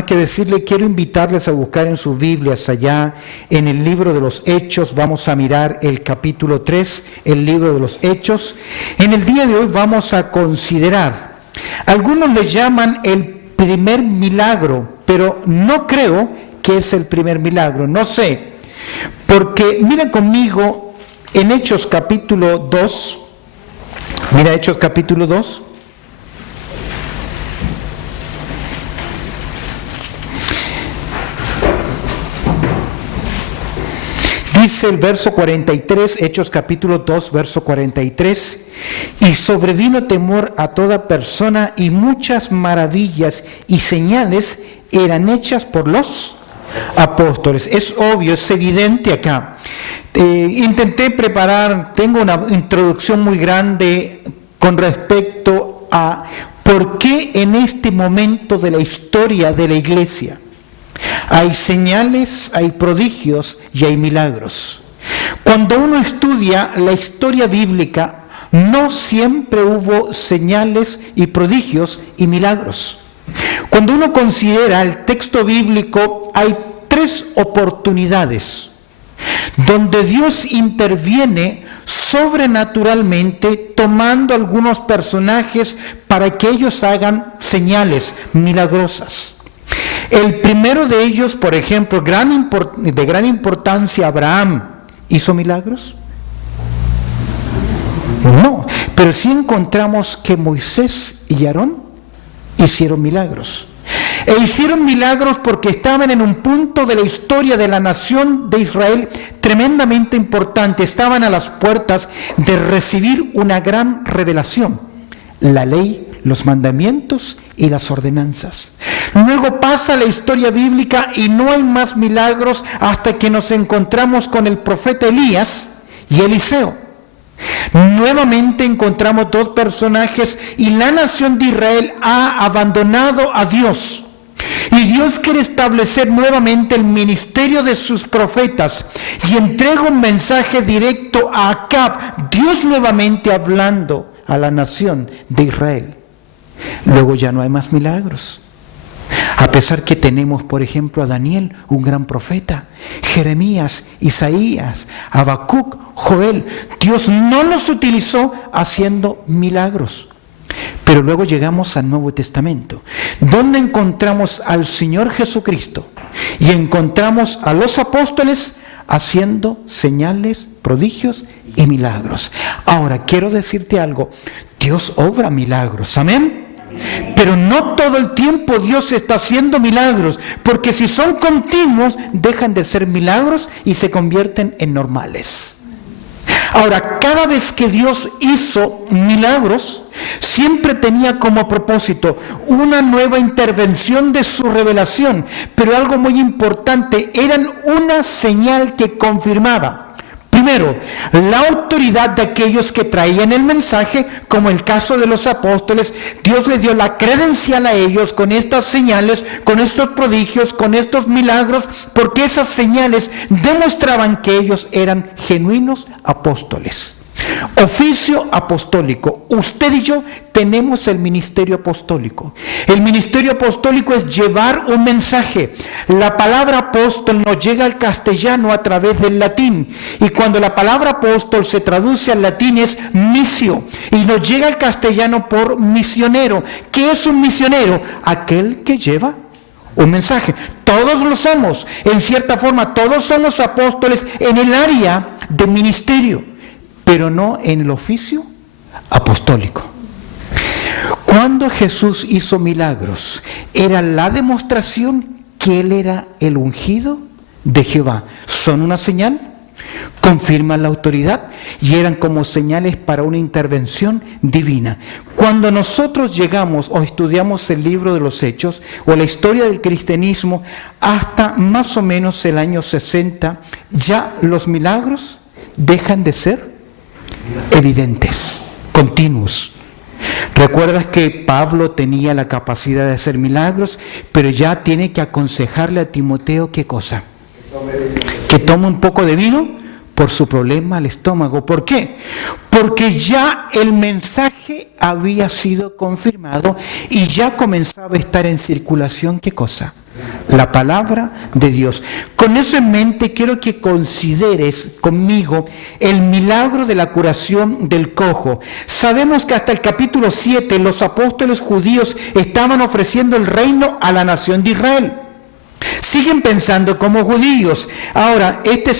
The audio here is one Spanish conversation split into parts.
más que decirle, quiero invitarles a buscar en sus Biblias allá en el libro de los Hechos. Vamos a mirar el capítulo 3, el libro de los Hechos. En el día de hoy vamos a considerar, algunos le llaman el primer milagro, pero no creo que es el primer milagro, no sé. Porque mira conmigo en Hechos capítulo 2, mira Hechos capítulo 2. Dice el verso 43, Hechos capítulo 2, verso 43, y sobrevino temor a toda persona y muchas maravillas y señales eran hechas por los apóstoles. Es obvio, es evidente acá. Intenté preparar, tengo una introducción muy grande con respecto a por qué en este momento de la historia de la iglesia hay señales, hay prodigios y hay milagros. Cuando uno estudia la historia bíblica, no siempre hubo señales y prodigios y milagros. Cuando uno considera el texto bíblico, hay 3 oportunidades donde Dios interviene sobrenaturalmente tomando algunos personajes para que ellos hagan señales milagrosas. El primero de ellos, por ejemplo, de gran importancia, Abraham, ¿hizo milagros? No, pero sí encontramos que Moisés y Aarón hicieron milagros. E hicieron milagros porque estaban en un punto de la historia de la nación de Israel tremendamente importante. Estaban a las puertas de recibir una gran revelación, la ley, los mandamientos y las ordenanzas. Luego pasa la historia bíblica y no hay más milagros hasta que nos encontramos con el profeta Elías y Eliseo. Nuevamente encontramos 2 personajes y la nación de Israel ha abandonado a Dios. Y Dios quiere establecer nuevamente el ministerio de sus profetas y entrega un mensaje directo a Acab, Dios nuevamente hablando a la nación de Israel. Luego ya no hay más milagros. A pesar que tenemos, por ejemplo, a Daniel, un gran profeta, Jeremías, Isaías, Habacuc, Joel, Dios no los utilizó haciendo milagros. Pero luego llegamos al Nuevo Testamento, donde encontramos al Señor Jesucristo y encontramos a los apóstoles haciendo señales, prodigios y milagros. Ahora, quiero decirte algo, Dios obra milagros, ¿amén? Pero no todo el tiempo Dios está haciendo milagros, porque si son continuos, dejan de ser milagros y se convierten en normales. Ahora, cada vez que Dios hizo milagros, siempre tenía como propósito una nueva intervención de su revelación, pero algo muy importante, eran una señal que confirmaba, primero, la autoridad de aquellos que traían el mensaje, como el caso de los apóstoles. Dios les dio la credencial a ellos con estas señales, con estos prodigios, con estos milagros, porque esas señales demostraban que ellos eran genuinos apóstoles. Oficio apostólico. Usted y yo tenemos el ministerio apostólico. El ministerio apostólico es llevar un mensaje. La palabra apóstol nos llega al castellano a través del latín. Y cuando la palabra apóstol se traduce al latín es misio. Y nos llega al castellano por misionero. ¿Qué es un misionero? Aquel que lleva un mensaje. Todos lo somos. En cierta forma, todos somos apóstoles en el área de ministerio, pero no en el oficio apostólico. Cuando Jesús hizo milagros, era la demostración que Él era el ungido de Jehová. Son una señal, confirman la autoridad y eran como señales para una intervención divina. Cuando nosotros llegamos o estudiamos el libro de los Hechos o la historia del cristianismo, hasta más o menos el año 60, ya los milagros dejan de ser evidentes, continuos. ¿Recuerdas que Pablo tenía la capacidad de hacer milagros, pero ya tiene que aconsejarle a Timoteo qué cosa? Que tome un poco de vino por su problema al estómago. ¿Por qué? Porque ya el mensaje había sido confirmado y ya comenzaba a estar en circulación, ¿qué cosa? la palabra de Dios. Con eso en mente, quiero que consideres conmigo el milagro de la curación del cojo. Sabemos que hasta el capítulo 7 los apóstoles judíos estaban ofreciendo el reino a la nación de Israel. Siguen pensando como judíos. Ahora, este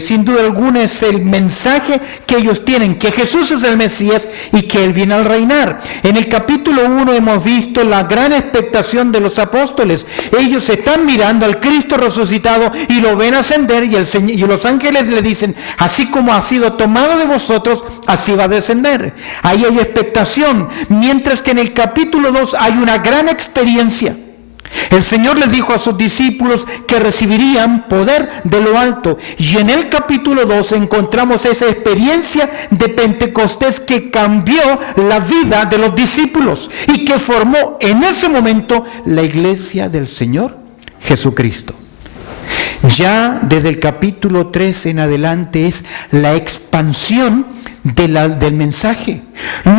sin duda alguna es el mensaje que ellos tienen, que Jesús es el Mesías y que Él viene al reinar. En el capítulo 1 hemos visto la gran expectación de los apóstoles. Ellos están mirando al Cristo resucitado y lo ven ascender, y los ángeles le dicen, así como ha sido tomado de vosotros, así va a descender. Ahí hay expectación, mientras que en el capítulo 2 hay una gran experiencia. El Señor les dijo a sus discípulos que recibirían poder de lo alto. Y en el capítulo 2 encontramos esa experiencia de Pentecostés que cambió la vida de los discípulos y que formó en ese momento la iglesia del Señor Jesucristo. Ya desde el capítulo 3 en adelante es la expansión del mensaje.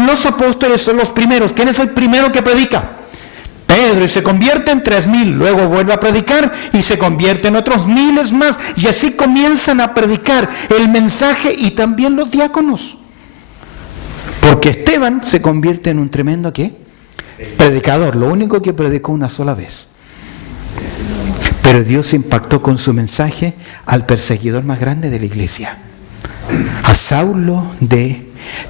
Los apóstoles son los primeros. ¿Quién es el primero que predica? Pedro, y se convierte en 3,000, luego vuelve a predicar y se convierte en otros miles más, y así comienzan a predicar el mensaje, y también los diáconos, porque Esteban se convierte en un tremendo ¿qué? Predicador, lo único que predicó una sola vez, pero Dios impactó con su mensaje al perseguidor más grande de la iglesia, a Saulo de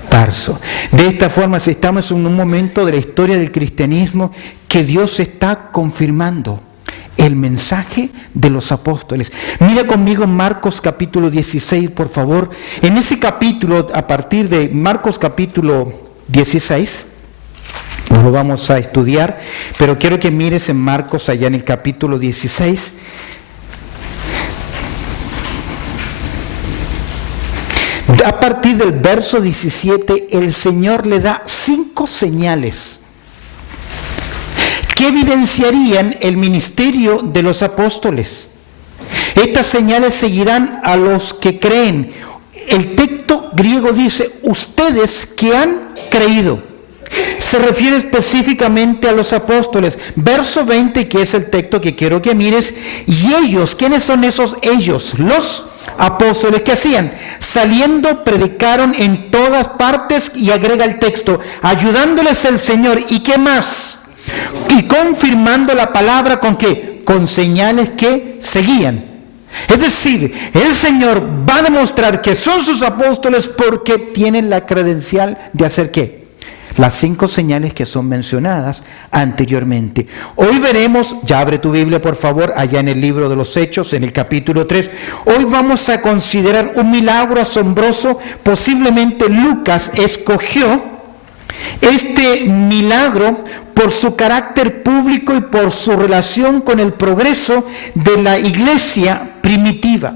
Tarso. De esta forma, si estamos en un momento de la historia del cristianismo que Dios está confirmando el mensaje de los apóstoles. Mira conmigo Marcos capítulo 16, por favor. En ese capítulo, a partir de Marcos capítulo 16, no lo vamos a estudiar, pero quiero que mires en Marcos allá en el capítulo 16. A partir del verso 17, el Señor le da 5 señales que evidenciarían el ministerio de los apóstoles. Estas señales seguirán a los que creen. El texto griego dice, ustedes que han creído. Se refiere específicamente a los apóstoles. Verso 20, que es el texto que quiero que mires. Y ellos, ¿quiénes son esos ellos? Los apóstoles, ¿qué hacían? Saliendo, predicaron en todas partes, y agrega el texto, ayudándoles el Señor, ¿y qué más? Y confirmando la palabra, ¿con qué? Con señales que seguían. Es decir, el Señor va a demostrar que son sus apóstoles porque tienen la credencial de hacer ¿qué? Las 5 señales que son mencionadas anteriormente. Hoy veremos, ya abre tu Biblia por favor, allá en el libro de los Hechos, en el capítulo 3. Hoy vamos a considerar un milagro asombroso. Posiblemente Lucas escogió este milagro por su carácter público y por su relación con el progreso de la iglesia primitiva.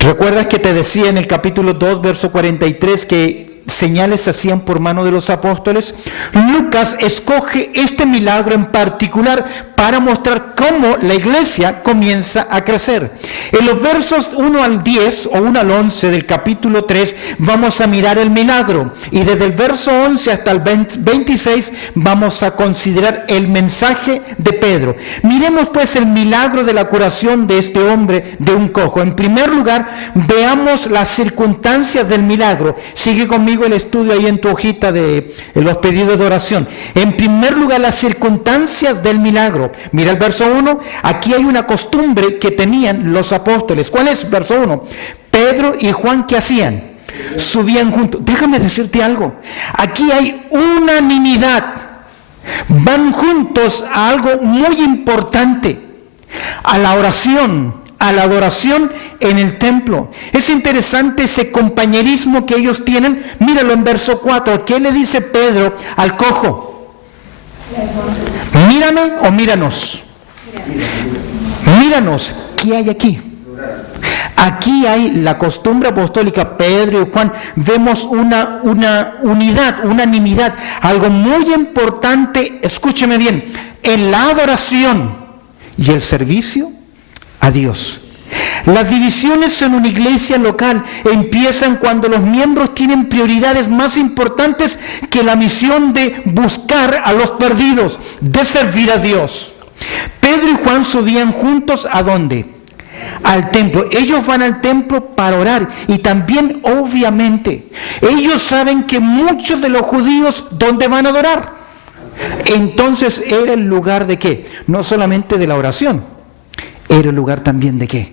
¿Recuerdas que te decía en el capítulo 2, verso 43, que señales se hacían por mano de los apóstoles? Lucas escoge este milagro en particular para mostrar cómo la iglesia comienza a crecer. En los versos 1 al 10 o 1 al 11 del capítulo 3 vamos a mirar el milagro, y desde el verso 11 hasta el 26 vamos a considerar el mensaje de Pedro. Miremos pues el milagro de la curación de este hombre de un cojo. En primer lugar, veamos las circunstancias del milagro. Sigue conmigo el estudio ahí en tu hojita de los pedidos de oración. En primer lugar, las circunstancias del milagro. Mira el verso 1, aquí hay una costumbre que tenían los apóstoles. ¿Cuál es? Verso 1. Pedro y Juan, ¿qué hacían? Subían juntos. Déjame decirte algo. Aquí hay unanimidad. Van juntos a algo muy importante, a la oración, a la adoración en el templo. Es interesante ese compañerismo que ellos tienen. Míralo en verso 4. ¿Qué le dice Pedro al cojo? Mírame o míranos. Míranos. ¿Qué hay aquí? Aquí hay la costumbre apostólica. Pedro y Juan, vemos una unidad, unanimidad, algo muy importante, escúcheme bien, en la adoración y el servicio a Dios. Las divisiones en una iglesia local empiezan cuando los miembros tienen prioridades más importantes que la misión de buscar a los perdidos, de servir a Dios. Pedro y Juan Juan subían juntos ¿a dónde? Al templo. Ellos van al templo para orar y también obviamente ellos saben que muchos de los judíos ¿dónde van a adorar? Entonces era el lugar de ¿qué? No solamente de la oración, era el lugar también de ¿qué?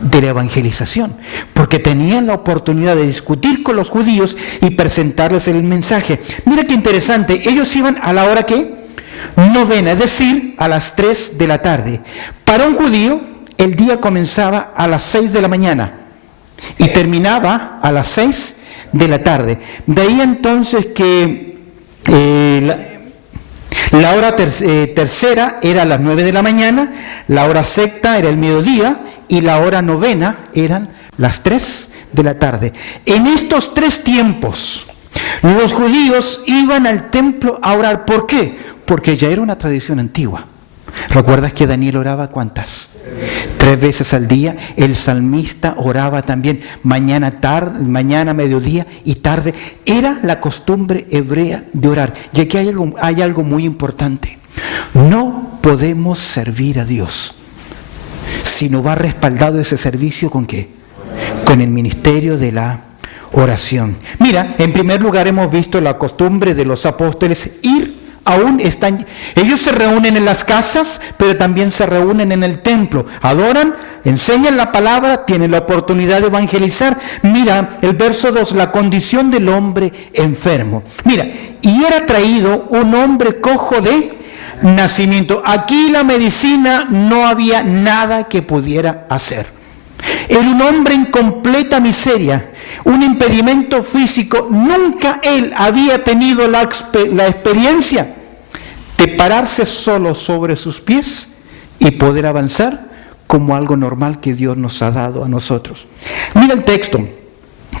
De la evangelización, porque tenían la oportunidad de discutir con los judíos y presentarles el mensaje. Mira qué interesante, ellos iban a la hora ¿qué? Novena, es decir, a las 3 de la tarde. Para un judío, el día comenzaba a las 6 de la mañana y terminaba a las 6 de la tarde. De ahí entonces que la hora tercera era a las 9 de la mañana, la hora sexta era el mediodía y la hora novena eran las 3 de la tarde. En estos 3 tiempos, los judíos iban al templo a orar. ¿Por qué? Porque ya era una tradición antigua. ¿Recuerdas que Daniel oraba cuántas? 3 veces al día. El salmista oraba también mañana, mediodía y tarde. Era la costumbre hebrea de orar. Y aquí hay algo muy importante. No podemos servir a Dios si no va respaldado ese servicio ¿con qué? Con el ministerio de la oración. Mira, en primer lugar hemos visto la costumbre de los apóstoles ellos se reúnen en las casas, pero también se reúnen en el templo, adoran, enseñan la palabra, tienen la oportunidad de evangelizar. Mira, el verso 2, la condición del hombre enfermo. Mira, y era traído un hombre cojo de nacimiento. Aquí la medicina no había nada que pudiera hacer. Era un hombre en completa miseria, un impedimento físico. Nunca él había tenido la experiencia de pararse solo sobre sus pies y poder avanzar como algo normal que Dios nos ha dado a nosotros. Mira el texto.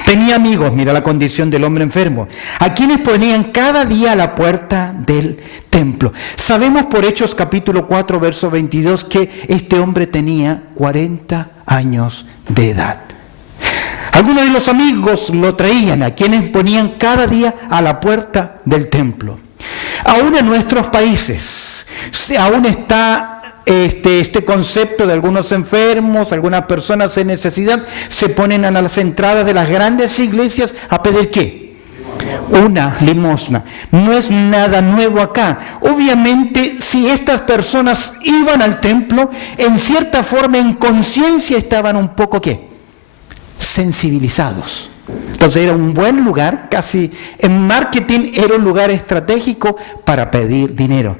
Tenía amigos, mira la condición del hombre enfermo, a quienes ponían cada día a la puerta del templo. Sabemos por Hechos capítulo 4, verso 22, que este hombre tenía 40 años de edad. Algunos de los amigos lo traían, a quienes ponían cada día a la puerta del templo. Aún en nuestros países, aún está este concepto de algunos enfermos, algunas personas en necesidad, se ponen a las entradas de las grandes iglesias a pedir ¿qué? Una limosna. No es nada nuevo acá. Obviamente, si estas personas iban al templo, en cierta forma, en conciencia estaban un poco ¿qué? Sensibilizados. Entonces era un buen lugar, casi en marketing era un lugar estratégico para pedir dinero.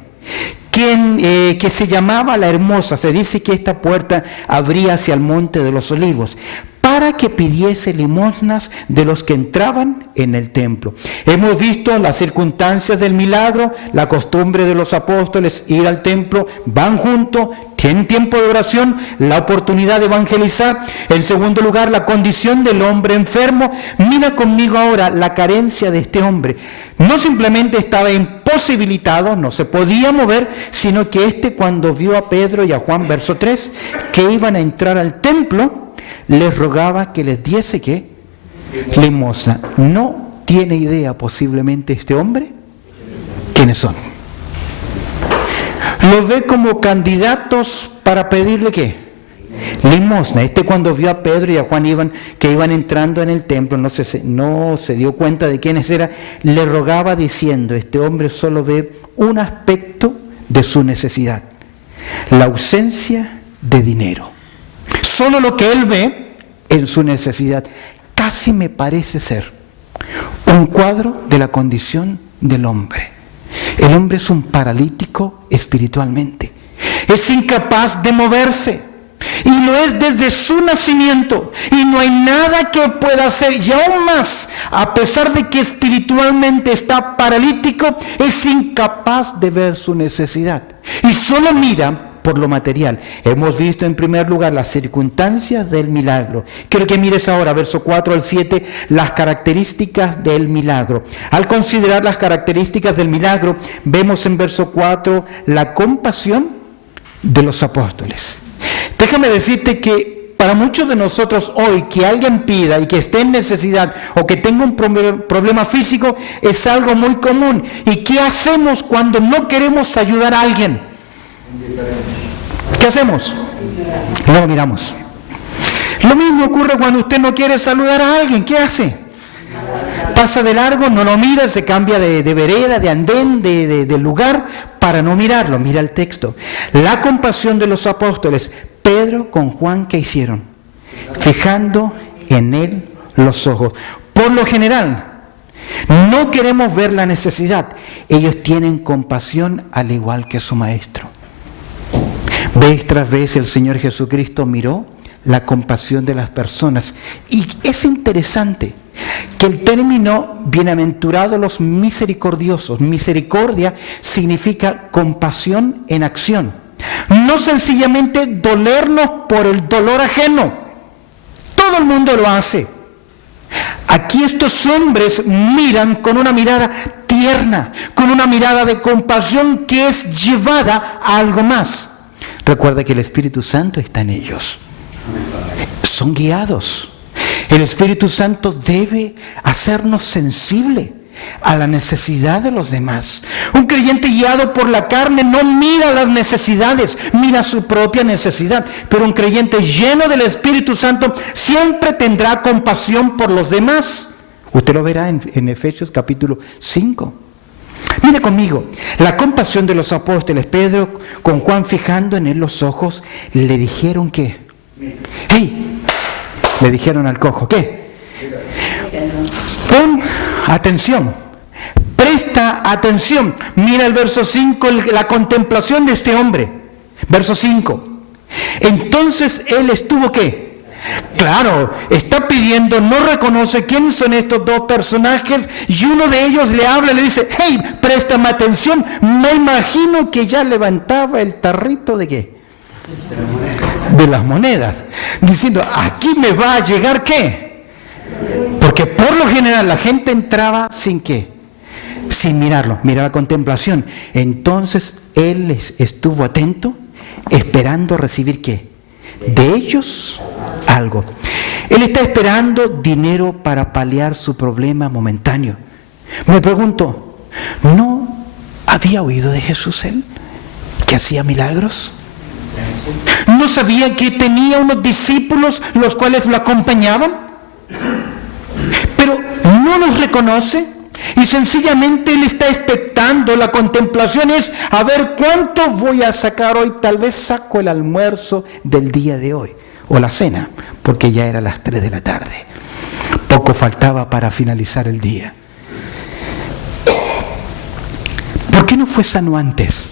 Que se llamaba La Hermosa, se dice que esta puerta abría hacia el Monte de los Olivos, para que pidiese limosnas de los que entraban en el templo. Hemos visto las circunstancias del milagro, la costumbre de los apóstoles ir al templo, van juntos, tienen tiempo de oración, la oportunidad de evangelizar. En segundo lugar, la condición del hombre enfermo. Mira conmigo ahora la carencia de este hombre. No simplemente estaba imposibilitado, no se podía mover, sino que cuando vio a Pedro y a Juan, verso 3, que iban a entrar al templo, les rogaba que les diese ¿qué? Limosna. ¿No tiene idea posiblemente este hombre quiénes son? Los ve como candidatos para pedirle ¿qué? Limosna. Cuando vio a Pedro y a Juan que iban entrando en el templo, no se dio cuenta de quiénes eran, le rogaba diciendo, este hombre solo ve un aspecto de su necesidad, la ausencia de dinero. Solo lo que él ve en su necesidad. Casi me parece ser un cuadro de la condición del hombre. El hombre es un paralítico espiritualmente. Es incapaz de moverse. Y lo es desde su nacimiento. Y no hay nada que pueda hacer. Y aún más, a pesar de que espiritualmente está paralítico, es incapaz de ver su necesidad. Y solo mira por lo material. Hemos visto en primer lugar las circunstancias del milagro. Quiero que mires ahora, verso 4 al 7, las características del milagro. Al considerar las características del milagro, vemos en verso 4 la compasión de los apóstoles. Déjame decirte que para muchos de nosotros hoy, que alguien pida y que esté en necesidad o que tenga un problema físico, es algo muy común. ¿Y qué hacemos cuando no queremos ayudar a alguien? ¿Qué hacemos? No lo miramos. Lo mismo ocurre cuando usted no quiere saludar a alguien. ¿Qué hace? Pasa de largo, no lo mira, se cambia de vereda, de andén, de lugar para no mirarlo. Mira el texto. La compasión de los apóstoles. Pedro con Juan, ¿qué hicieron? Fijando en él los ojos. Por lo general, no queremos ver la necesidad. Ellos tienen compasión al igual que su maestro. Vez tras vez el Señor Jesucristo miró la compasión de las personas. Y es interesante que el término bienaventurados los misericordiosos, misericordia significa compasión en acción. No sencillamente dolernos por el dolor ajeno. Todo el mundo lo hace. Aquí estos hombres miran con una mirada tierna, con una mirada de compasión que es llevada a algo más. Recuerda que el Espíritu Santo está en ellos. Son guiados. El Espíritu Santo debe hacernos sensibles a la necesidad de los demás. Un creyente guiado por la carne no mira las necesidades, mira su propia necesidad. Pero un creyente lleno del Espíritu Santo siempre tendrá compasión por los demás. Usted lo verá en Efesios capítulo 5. Mire conmigo, la compasión de los apóstoles. Pedro con Juan fijando en él los ojos, le dijeron ¿qué? ¡Hey! Le dijeron al cojo, ¿qué? Pon atención, presta atención. Mira el verso 5, la contemplación de este hombre. Verso 5. Entonces él estuvo ¿qué? Claro, está pidiendo, no reconoce quiénes son estos dos personajes y uno de ellos le habla y le dice, hey, préstame atención. Me imagino que ya levantaba el tarrito de ¿qué? De las monedas, diciendo, aquí me va a llegar ¿qué? Porque por lo general la gente entraba sin ¿qué? Sin mirarlo, mira la contemplación. Entonces él estuvo atento, esperando recibir ¿qué? De ellos algo. Él está esperando dinero para paliar su problema momentáneo. Me pregunto, ¿no había oído de Jesús él? ¿Que hacía milagros? ¿No sabía que tenía unos discípulos los cuales lo acompañaban? Pero no los reconoce y sencillamente él está expectando. La contemplación es a ver cuánto voy a sacar hoy. Tal vez saco el almuerzo del día de hoy o la cena, porque ya era las 3 de la tarde. Poco faltaba para finalizar el día. ¿Por qué no fue sano antes?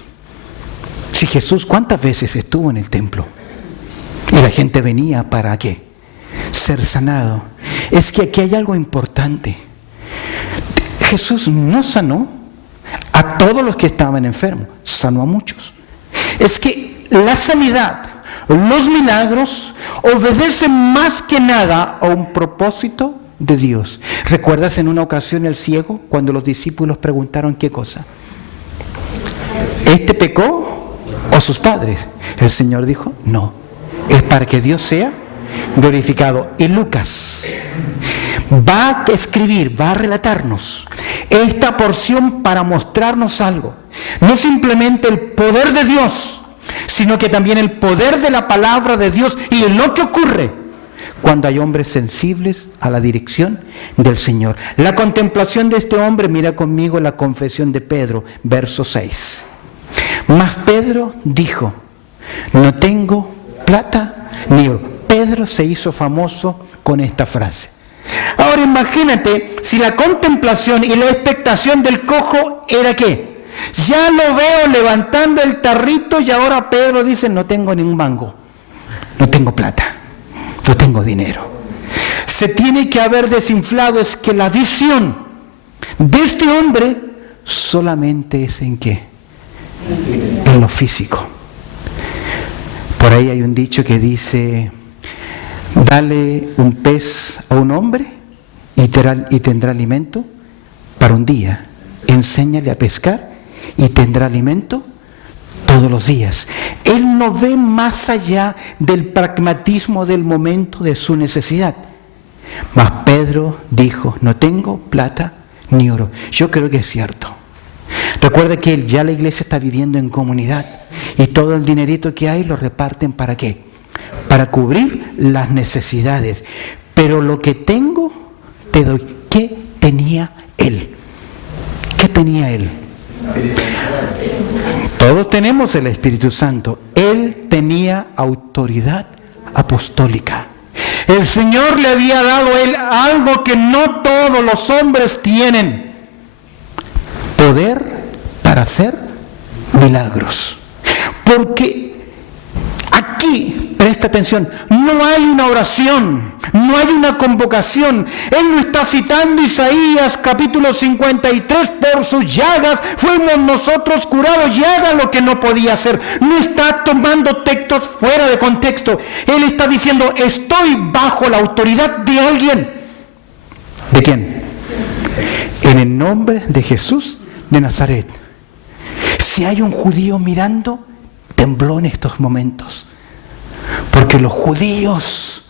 Si Jesús cuántas veces estuvo en el templo y la gente venía para ¿qué? Ser sanado. Es que aquí hay algo importante. Jesús no sanó a todos los que estaban enfermos, sanó a muchos. Es que la sanidad, los milagros obedecen más que nada a un propósito de Dios. ¿Recuerdas en una ocasión el ciego cuando los discípulos preguntaron qué cosa? ¿Este pecó o sus padres? El Señor dijo, no, es para que Dios sea glorificado. Y Lucas va a escribir, va a relatarnos esta porción para mostrarnos algo. No simplemente el poder de Dios, sino que también el poder de la palabra de Dios y lo que ocurre cuando hay hombres sensibles a la dirección del Señor. La contemplación de este hombre, mira conmigo la confesión de Pedro, verso 6. Mas Pedro dijo, no tengo plata ni oro. Pedro se hizo famoso con esta frase. Ahora imagínate si la contemplación y la expectación del cojo era ¿qué? Ya lo veo levantando el tarrito y ahora Pedro dice, no tengo ningún mango, no tengo plata, no tengo dinero. Se tiene que haber desinflado. Es que la visión de este hombre solamente es ¿en qué? En lo físico. Por ahí hay un dicho que dice, dale un pez a un hombre y tendrá alimento para un día. Enséñale a pescar y tendrá alimento todos los días. Él no ve más allá del pragmatismo del momento de su necesidad. Mas Pedro dijo, no tengo plata ni oro. Yo creo que es cierto. Recuerda que ya la iglesia está viviendo en comunidad y todo el dinerito que hay lo reparten ¿para qué? Para cubrir las necesidades. Pero lo que tengo, te doy. ¿Qué tenía él? ¿Qué tenía él? Todos tenemos el Espíritu Santo. Él tenía autoridad apostólica. El Señor le había dado a él algo que no todos los hombres tienen. Poder para hacer milagros. Porque aquí, presta atención, no hay una oración, no hay una convocación. Él no está citando Isaías capítulo 53, por sus llagas fuimos nosotros curados, y haga lo que no podía hacer. No está tomando textos fuera de contexto. Él está diciendo, estoy bajo la autoridad de alguien. ¿De quién? En el nombre de Jesús de Nazaret. Si hay un judío mirando, tembló en estos momentos. Porque los judíos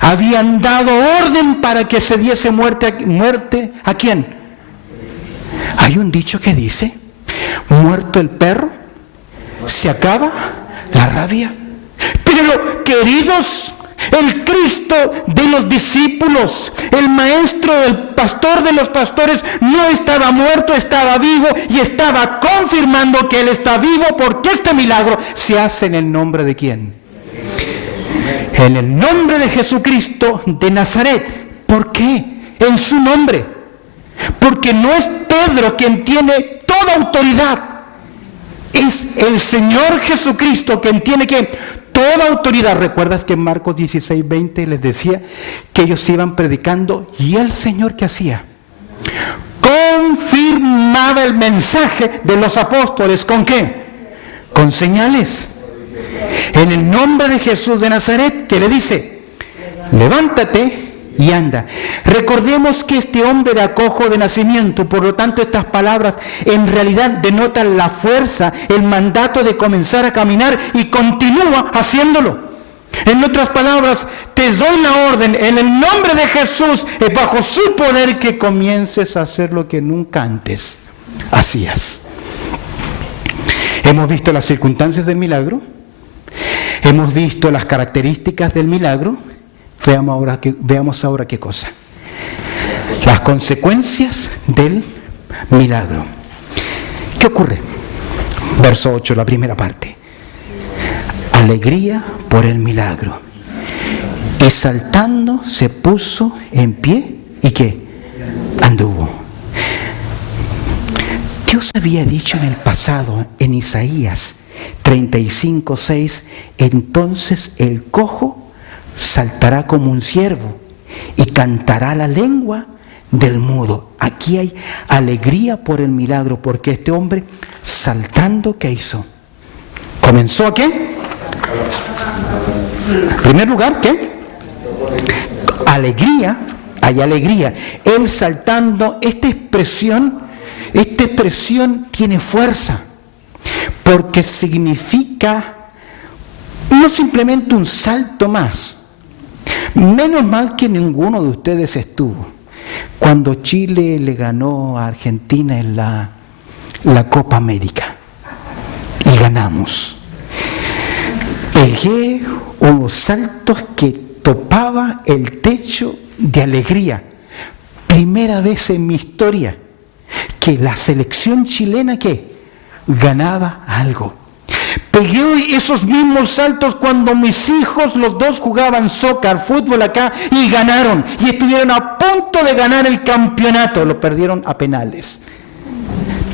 habían dado orden para que se diese muerte. ¿A quién? Hay un dicho que dice, muerto el perro, se acaba la rabia. Pero, queridos, el Cristo de los discípulos, el maestro, el pastor de los pastores, no estaba muerto, estaba vivo y estaba confirmando que Él está vivo, porque este milagro se hace en el nombre de ¿quién? En el nombre de Jesucristo de Nazaret. ¿Por qué? En su nombre. Porque no es Pedro quien tiene toda autoridad. Es el Señor Jesucristo quien tiene toda autoridad. ¿Recuerdas que en Marcos 16:20 les decía que ellos iban predicando y el Señor ¿qué hacía? Confirmaba el mensaje de los apóstoles. ¿Con qué? Con señales. En el nombre de Jesús de Nazaret, que le dice, levántate y anda. Recordemos que este hombre era cojo de nacimiento, por lo tanto estas palabras en realidad denotan la fuerza, el mandato de comenzar a caminar, y continúa haciéndolo. En otras palabras, te doy la orden en el nombre de Jesús, bajo su poder, que comiences a hacer lo que nunca antes hacías. Hemos visto las circunstancias del milagro, hemos visto las características del milagro. Veamos ahora qué cosa. Las consecuencias del milagro. ¿Qué ocurre? Verso 8, la primera parte. Alegría por el milagro. Y saltando se puso en pie. ¿Y qué? Anduvo. Dios había dicho en el pasado, en Isaías 35:6, entonces el cojo saltará como un ciervo y cantará la lengua del mudo. Aquí hay alegría por el milagro, porque este hombre saltando, ¿qué hizo? ¿Comenzó a qué? En primer lugar, ¿qué? Alegría, hay alegría. Él saltando, esta expresión tiene fuerza, porque significa no simplemente un salto más. Menos mal que ninguno de ustedes estuvo cuando Chile le ganó a Argentina en la Copa América y ganamos. Pegué unos saltos que topaba el techo de alegría. Primera vez en mi historia que la selección chilena ganaba algo. Pegué esos mismos saltos cuando mis hijos, los dos, jugaban soccer, fútbol acá, y ganaron. Y estuvieron a punto de ganar el campeonato. Lo perdieron a penales.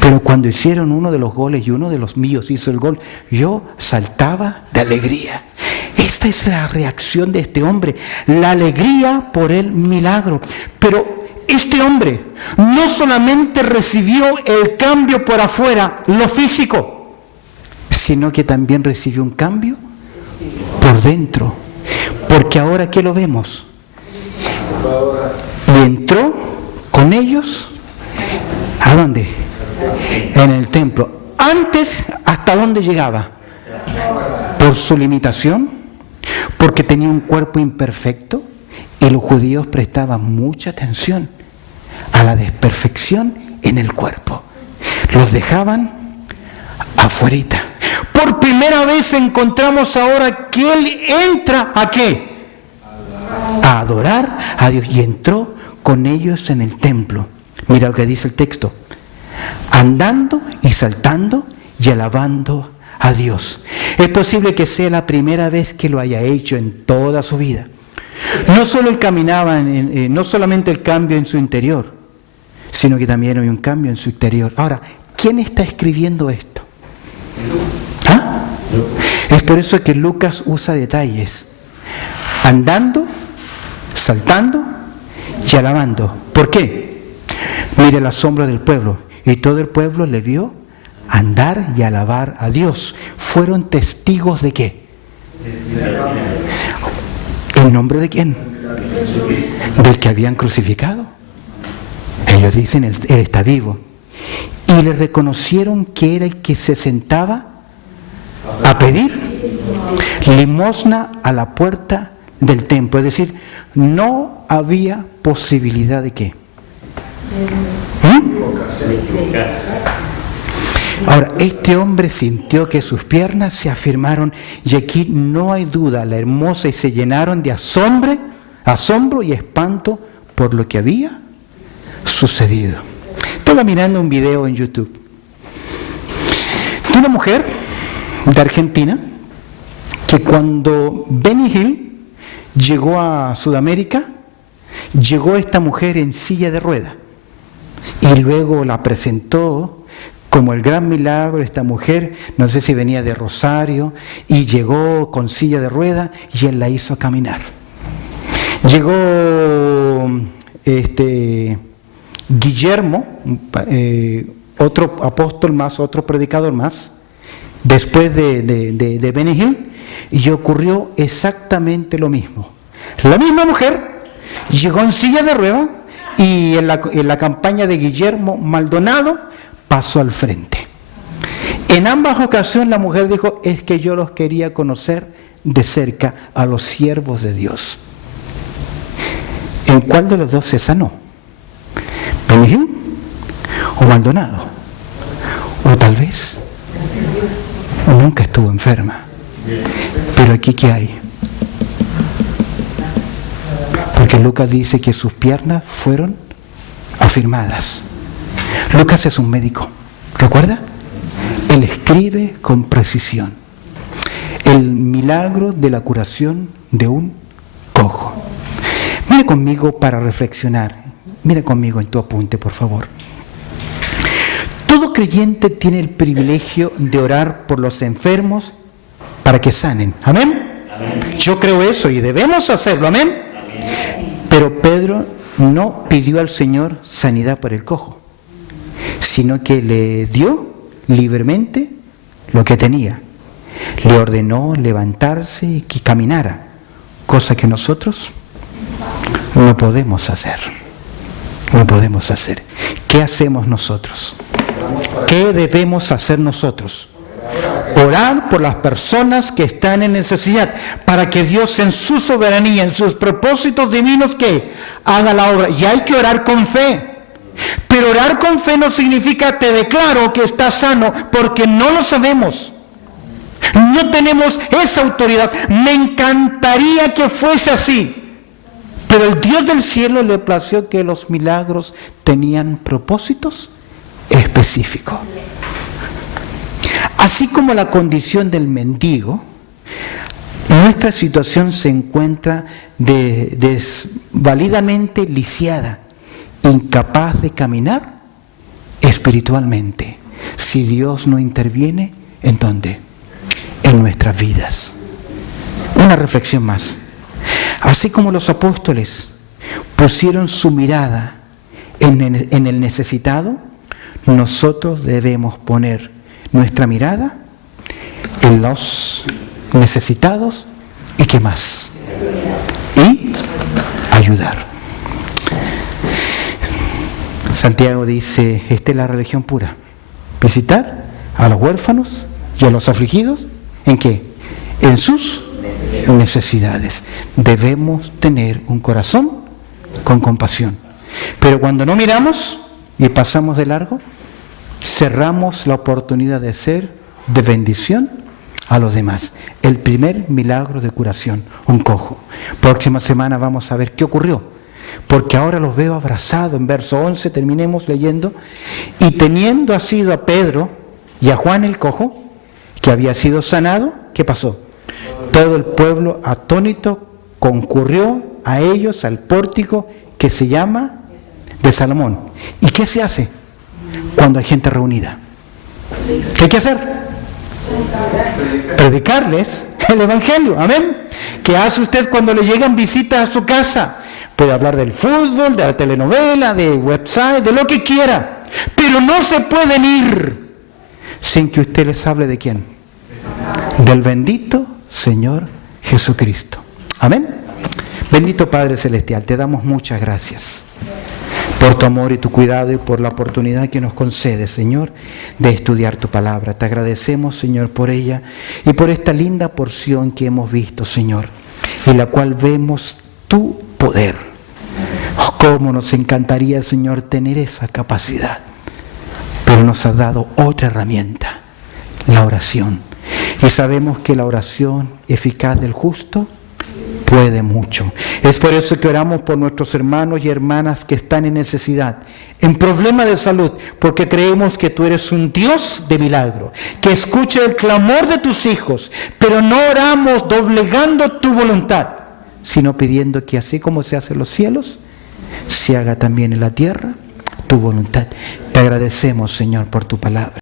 Pero cuando hicieron uno de los goles y uno de los míos hizo el gol, yo saltaba de alegría. Esta es la reacción de este hombre. La alegría por el milagro. Pero este hombre no solamente recibió el cambio por afuera, lo físico, sino que también recibió un cambio por dentro. Porque ahora, ¿qué lo vemos? Y entró con ellos, ¿a dónde? En el templo. Antes, ¿hasta dónde llegaba? Por su limitación, porque tenía un cuerpo imperfecto, y los judíos prestaban mucha atención a la desperfección en el cuerpo. Los dejaban afuerita. Por primera vez encontramos ahora que Él entra ¿a qué? A adorar a Dios. Y entró con ellos en el templo. Mira lo que dice el texto. Andando y saltando y alabando a Dios. Es posible que sea la primera vez que lo haya hecho en toda su vida. No solo él caminaba, no solamente el cambio en su interior, sino que también hay un cambio en su exterior. Ahora, ¿quién está escribiendo esto? ¿Ah? Es por eso que Lucas usa detalles. Andando, saltando y alabando. ¿Por qué? Mire el asombro del pueblo. Y todo el pueblo le vio andar y alabar a Dios. ¿Fueron testigos de qué? ¿En nombre de quién? Del que habían crucificado. Ellos dicen, Él está vivo. Y le reconocieron que era el que se sentaba a pedir limosna a la puerta del templo. Es decir, no había posibilidad de qué. Ahora, este hombre sintió que sus piernas se afirmaron y aquí no hay duda, la hermosa, y se llenaron de asombro y espanto por lo que había sucedido. Estaba mirando un video en YouTube de una mujer de Argentina que cuando Benny Hill llegó a Sudamérica, llegó esta mujer en silla de ruedas y luego la presentó como el gran milagro. Esta mujer, no sé si venía de Rosario, y llegó con silla de ruedas y él la hizo caminar. Llegó Guillermo, otro apóstol más, otro predicador más, después de Benny Hill, y ocurrió exactamente lo mismo. La misma mujer llegó en silla de ruedas y en la campaña de Guillermo Maldonado pasó al frente. En ambas ocasiones la mujer dijo, es que yo los quería conocer de cerca a los siervos de Dios. ¿En cuál de los dos se sanó? ¿Benny Hill o Maldonado? O tal vez nunca estuvo enferma. Pero aquí ¿qué hay? Porque Lucas dice que sus piernas fueron afirmadas. Lucas es un médico, ¿recuerda? Él escribe con precisión el milagro de la curación de un cojo. Mira conmigo para reflexionar. Mira conmigo en tu apunte, por favor. Todo creyente tiene el privilegio de orar por los enfermos para que sanen. ¿Amén? Amén. Yo creo eso y debemos hacerlo. ¿Amén? Amén. Pero Pedro no pidió al Señor sanidad para el cojo, sino que le dio libremente lo que tenía. Le ordenó levantarse y que caminara, cosa que nosotros no podemos hacer. No podemos hacer. ¿Qué hacemos nosotros? ¿Qué debemos hacer nosotros? Orar por las personas que están en necesidad, para que Dios en su soberanía, en sus propósitos divinos, que haga la obra. Y hay que orar con fe. Pero orar con fe no significa te declaro que estás sano, porque no lo sabemos. No tenemos esa autoridad. Me encantaría que fuese así. Pero el Dios del cielo le plació que los milagros tenían propósitos específicos. Así como la condición del mendigo, nuestra situación se encuentra desvalidamente lisiada, incapaz de caminar espiritualmente, si Dios no interviene. ¿En dónde? En nuestras vidas. Una reflexión más. Así como los apóstoles pusieron su mirada en el necesitado, nosotros debemos poner nuestra mirada en los necesitados y ¿qué más? Y ayudar. Santiago dice, esta es la religión pura. Visitar a los huérfanos y a los afligidos, ¿en qué? En sus necesidades. Debemos tener un corazón con compasión. Pero cuando no miramos y pasamos de largo, cerramos la oportunidad de ser de bendición a los demás. El primer milagro de curación, un cojo. Próxima semana vamos a ver qué ocurrió, porque ahora los veo abrazados. En verso 11 terminemos leyendo: y teniendo asido a Pedro y a Juan el cojo, que había sido sanado, ¿qué pasó? Todo el pueblo atónito concurrió a ellos al pórtico que se llama de Salomón. ¿Y qué se hace cuando hay gente reunida? ¿Qué hay que hacer? Predicarles el Evangelio. Amén. ¿Qué hace usted cuando le llegan visitas a su casa? Puede hablar del fútbol, de la telenovela, de website, de lo que quiera, pero no se pueden ir sin que usted les hable ¿de quién? Del bendito Señor Jesucristo. Amén. Bendito Padre Celestial, te damos muchas gracias por tu amor y tu cuidado y por la oportunidad que nos concedes, Señor, de estudiar tu palabra. Te agradecemos, Señor, por ella y por esta linda porción que hemos visto, Señor, en la cual vemos tu poder. Oh, cómo nos encantaría, Señor, tener esa capacidad. Pero nos has dado otra herramienta, la oración. Y sabemos que la oración eficaz del justo puede mucho. Es por eso que oramos por nuestros hermanos y hermanas que están en necesidad, en problemas de salud, porque creemos que tú eres un Dios de milagro, que escucha el clamor de tus hijos, pero no oramos doblegando tu voluntad, sino pidiendo que así como se hace en los cielos, se haga también en la tierra tu voluntad. Te agradecemos, Señor, por tu palabra.